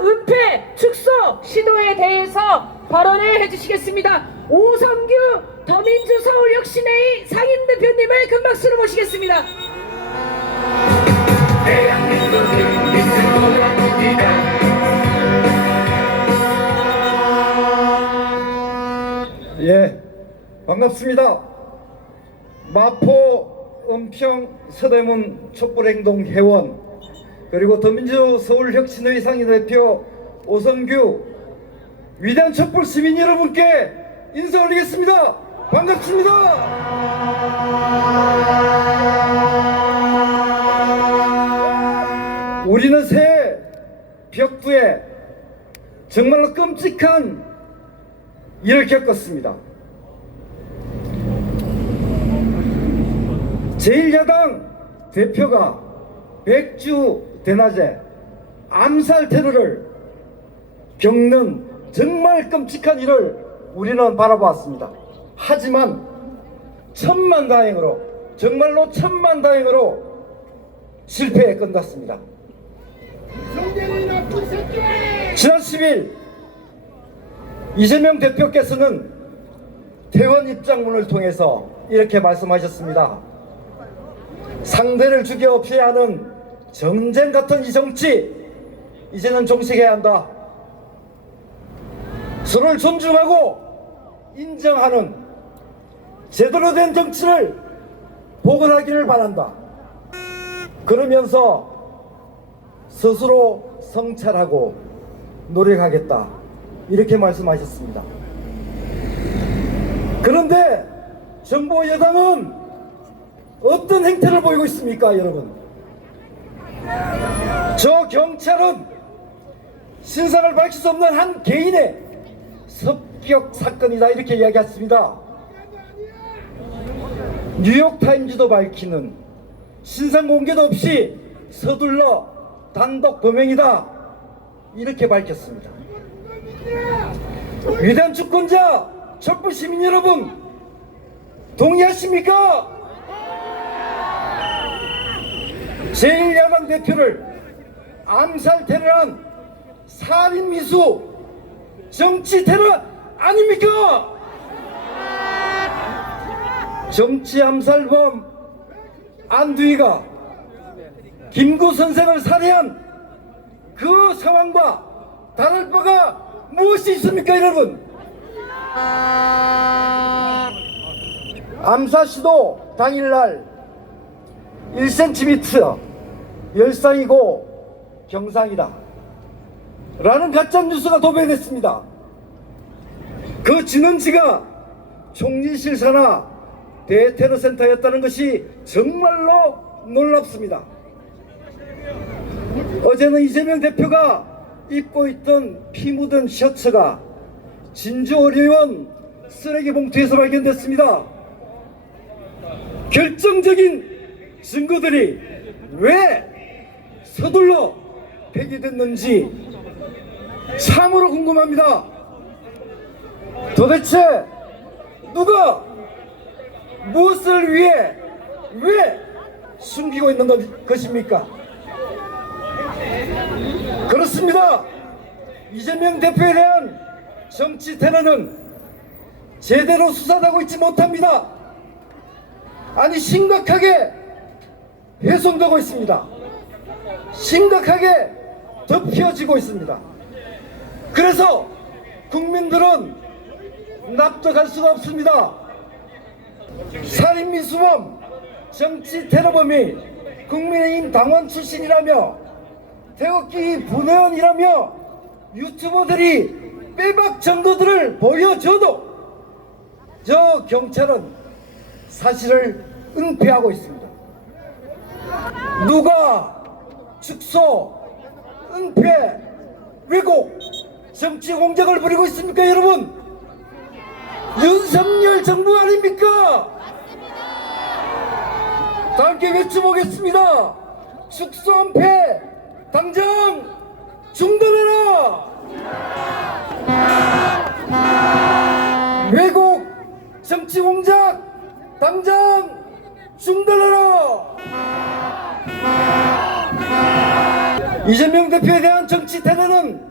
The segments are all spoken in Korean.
은폐, 축소 시도에 대해서 발언을 해주시겠습니다. 오성규 더민주 서울혁신회의 상임대표님을 큰 박수로 모시겠습니다. 예, 반갑습니다. 마포, 은평, 서대문 촛불행동 회원, 그리고 더민주 서울혁신회의 상임대표 오성규, 위대한 촛불 시민 여러분께 인사 올리겠습니다. 반갑습니다. 우리는 새해 벽두에 정말로 끔찍한 일을 겪었습니다. 제1야당 대표가 백주 대낮에 암살 테러를 겪는 정말 끔찍한 일을 우리는 바라보았습니다. 하지만 천만다행으로, 정말로 천만다행으로 실패에 끝났습니다. 지난 10일 이재명 대표께서는 퇴원 입장문을 통해서 이렇게 말씀하셨습니다. 상대를 죽여 없애야 하는 전쟁 같은 이 정치, 이제는 종식해야 한다. 서로를 존중하고 인정하는 제대로 된 정치를 복원하기를 바란다. 그러면서 스스로 성찰하고 노력하겠다, 이렇게 말씀하셨습니다. 그런데 정부 여당은 어떤 행태를 보이고 있습니까, 여러분? 저 경찰은 신상을 밝힐 수 없는 한 개인의 습격 사건이다, 이렇게 이야기했습니다. 뉴욕타임즈도 밝히는 신상 공개도 없이 서둘러 단독 범행이다, 이렇게 밝혔습니다. 위대한 주권자 촛불 시민 여러분, 동의하십니까? 제1야당 대표를 암살 테러한 살인 미수 정치 테러 아닙니까? 정치 암살범 안두희가 김구 선생을 살해한 그 상황과 다를 바가 무엇이 있습니까, 여러분? 암사 시도 당일날 1cm 열상이고 경상이다 라는 가짜뉴스가 도배됐습니다. 그 진원지가 총리실 산하 대테러센터였다는 것이 정말로 놀랍습니다. 어제는 이재명 대표가 입고 있던 피 묻은 셔츠가 진주의료원 쓰레기 봉투에서 발견됐습니다. 결정적인 증거들이 왜 서둘러 폐기됐는지 참으로 궁금합니다. 도대체 누가 무엇을 위해 왜 숨기고 있는 것입니까? 그렇습니다. 이재명 대표에 대한 정치 테러는 제대로 수사하고 있지 못합니다. 아니, 심각하게 훼손되고 있습니다. 심각하게 덮여지고 있습니다. 그래서 국민들은 납득할 수가 없습니다. 살인미수범, 정치 테러범이 국민의힘 당원 출신이라며 태극기 분회원이라며 유튜버들이 빼박 증거들을 보여줘도 저 경찰은 사실을 은폐하고 있습니다. 누가 축소, 은폐, 왜곡, 정치 공작을 벌이고 있습니까, 여러분? 윤석열 정부 아닙니까? 다 함께 외쳐보겠습니다. 축소, 은폐 당장 중단해라! 왜곡, 정치 공작 당장 중단해라! 이재명 대표에 대한 정치 테러는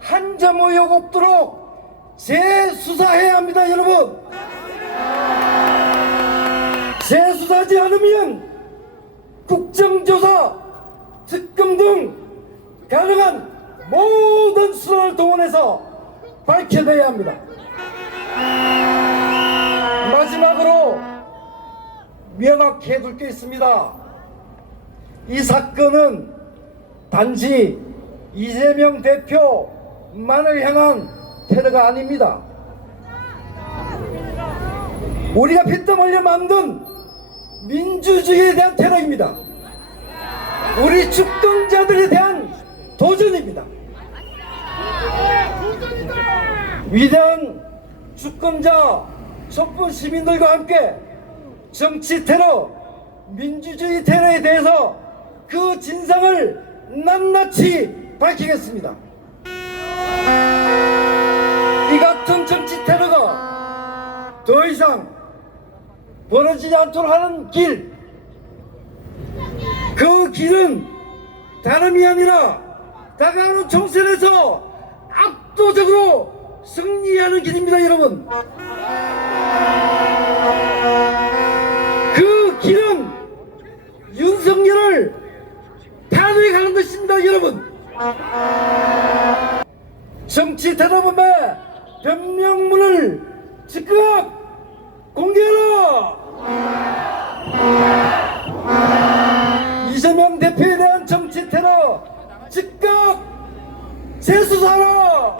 한 점 의혹 없도록 재수사해야 합니다, 여러분. 재수사하지 않으면 국정조사, 특검 등 가능한 모든 수단을 동원해서 밝혀내야 합니다. 마지막으로 명확히 해둘 게 있습니다. 이 사건은 단지 이재명 대표만을 향한 테러가 아닙니다. 우리가 피땀 흘려 만든 민주주의에 대한 테러입니다. 우리 주권자들에 대한 도전입니다. 위대한 주권자 촛불 시민들과 함께 정치 테러, 민주주의 테러에 대해서 그 진상을 낱낱이 밝히겠습니다. 이 같은 정치 테러가 더 이상 벌어지지 않도록 하는 길, 그 길은 다름이 아니라 다가오는 총선에서 압도적으로 승리하는 길입니다, 여러분. 그 길은 윤석열을 탄핵하는 것입니다, 여러분. 정치 테러범의 변명문을 즉각 공개하라. 이재명 대표에 대한 정치 테러 즉각 재수사하라.